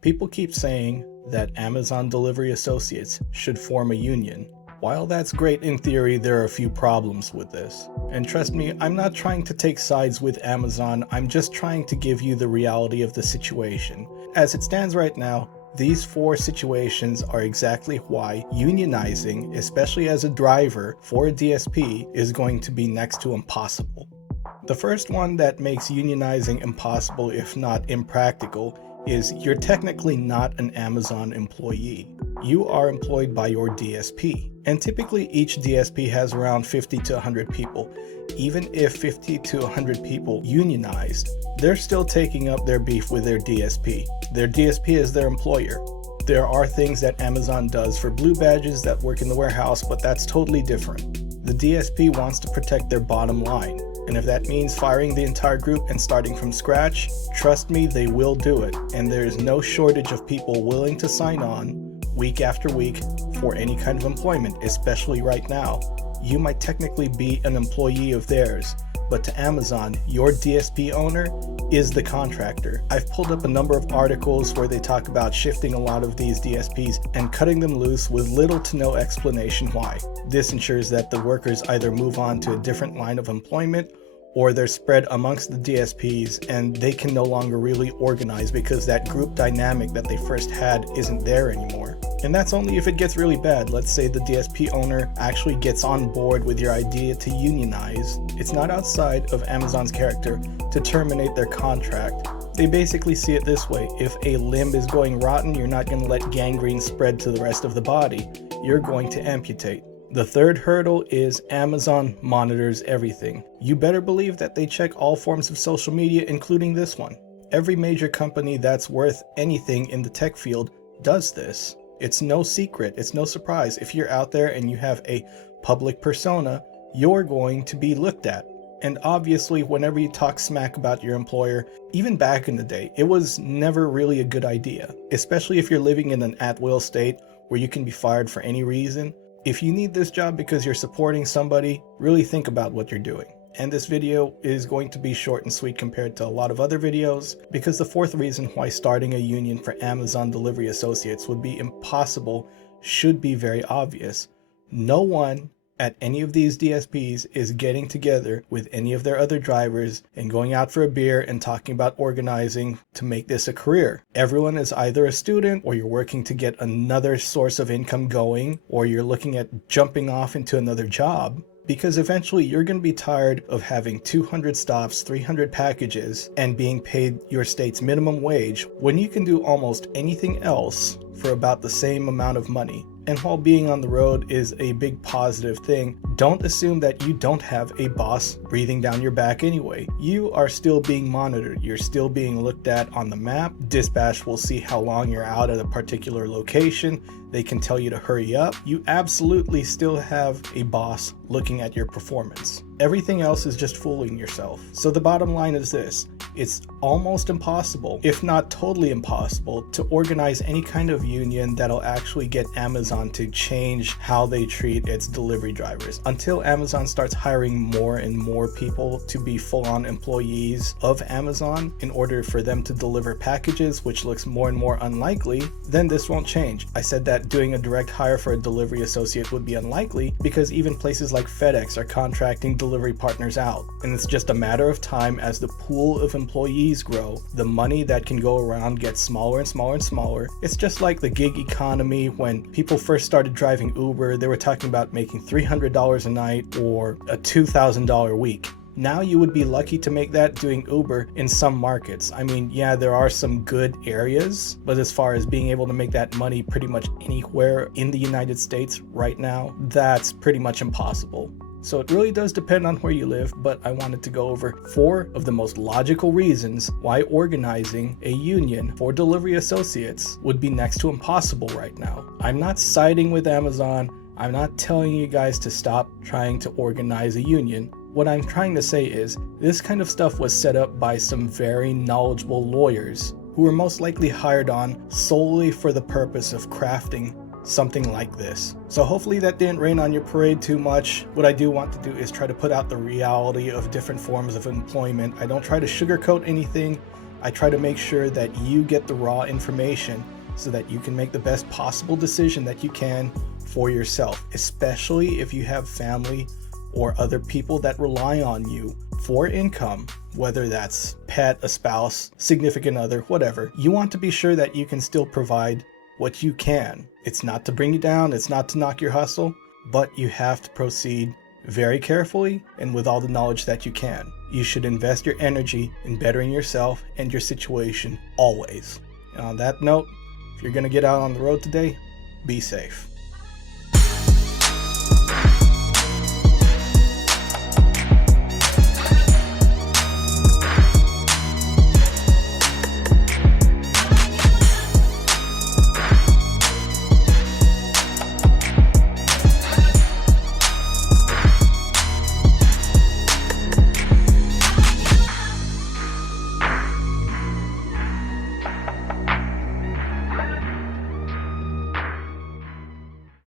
People keep saying that Amazon delivery associates should form a union. While that's great in theory, there are a few problems with this. And trust me, I'm not trying to take sides with Amazon, I'm just trying to give you the reality of the situation. As it stands right now, these four situations are exactly why unionizing, especially as a driver for a DSP, is going to be next to impossible. The first one that makes unionizing impossible, if not impractical, is you're technically not an Amazon employee. You are employed by your DSP, and typically each DSP has around 50 to 100 people. Even if 50 to 100 people unionized, they're still taking up their beef with their DSP. Their DSP is their employer. There are things that Amazon does for blue badges that work in the warehouse, but that's totally different. The DSP wants to protect their bottom line. And if that means firing the entire group and starting from scratch, trust me, they will do it. And there is no shortage of people willing to sign on week after week for any kind of employment, especially right now. You might technically be an employee of theirs, but to Amazon, your DSP owner is the contractor. I've pulled up a number of articles where they talk about shifting a lot of these DSPs and cutting them loose with little to no explanation why. This ensures that the workers either move on to a different line of employment or they're spread amongst the DSPs and they can no longer really organize because that group dynamic that they first had isn't there anymore. And that's only if it gets really bad. Let's say the DSP owner actually gets on board with your idea to unionize. It's not outside of Amazon's character to terminate their contract. They basically see it this way: if a limb is going rotten, you're not going to let gangrene spread to the rest of the body. You're going to amputate. The third hurdle is Amazon monitors everything. You better believe that they check all forms of social media, including this one. Every major company that's worth anything in the tech field does this. It's no secret, it's no surprise. If you're out there and you have a public persona, you're going to be looked at. And obviously, whenever you talk smack about your employer, even back in the day, it was never really a good idea, especially if you're living in an at-will state where you can be fired for any reason. If you need this job because you're supporting somebody, really think about what you're doing. And this video is going to be short and sweet compared to a lot of other videos, because the fourth reason why starting a union for Amazon delivery associates would be impossible should be very obvious. No one at any of these DSPs is getting together with any of their other drivers and going out for a beer and talking about organizing to make this a career. Everyone is either a student, or you're working to get another source of income going, or you're looking at jumping off into another job. Because eventually you're going to be tired of having 200 stops, 300 packages, and being paid your state's minimum wage when you can do almost anything else for about the same amount of money. And while being on the road is a big positive thing, don't assume that you don't have a boss breathing down your back anyway. You are still being monitored. You're still being looked at on the map. Dispatch will see how long you're out at a particular location. They can tell you to hurry up. You absolutely still have a boss looking at your performance. Everything else is just fooling yourself. So the bottom line is this: it's almost impossible, if not totally impossible, to organize any kind of union that'll actually get Amazon to change how they treat its delivery drivers. Until Amazon starts hiring more and more people to be full-on employees of Amazon in order for them to deliver packages, which looks more and more unlikely, then this won't change. I said that doing a direct hire for a delivery associate would be unlikely because even places like FedEx are contracting delivery partners out. And it's just a matter of time as the pool of employees grow, the money that can go around gets smaller and smaller and smaller. It's just like the gig economy. When people first started driving Uber, they were talking about making $300 a night or a $2,000 week. Now you would be lucky to make that doing Uber in some markets. I mean, yeah, there are some good areas, but as far as being able to make that money pretty much anywhere in the United States right now, that's pretty much impossible. So it really does depend on where you live, but I wanted to go over 4 of the most logical reasons why organizing a union for delivery associates would be next to impossible right now. I'm not siding with Amazon. I'm not telling you guys to stop trying to organize a union. What I'm trying to say is, this kind of stuff was set up by some very knowledgeable lawyers who were most likely hired on solely for the purpose of crafting something like this. So hopefully that didn't rain on your parade too much. What I do want to do is try to put out the reality of different forms of employment. I don't try to sugarcoat anything. I try to make sure that you get the raw information so that you can make the best possible decision that you can for yourself, especially if you have family or other people that rely on you for income, whether that's pet, a spouse, significant other, whatever. You want to be sure that you can still provide what you can. It's not to bring you down, it's not to knock your hustle, but you have to proceed very carefully and with all the knowledge that you can. You should invest your energy in bettering yourself and your situation always. And on that note, if you're going to get out on the road today, be safe.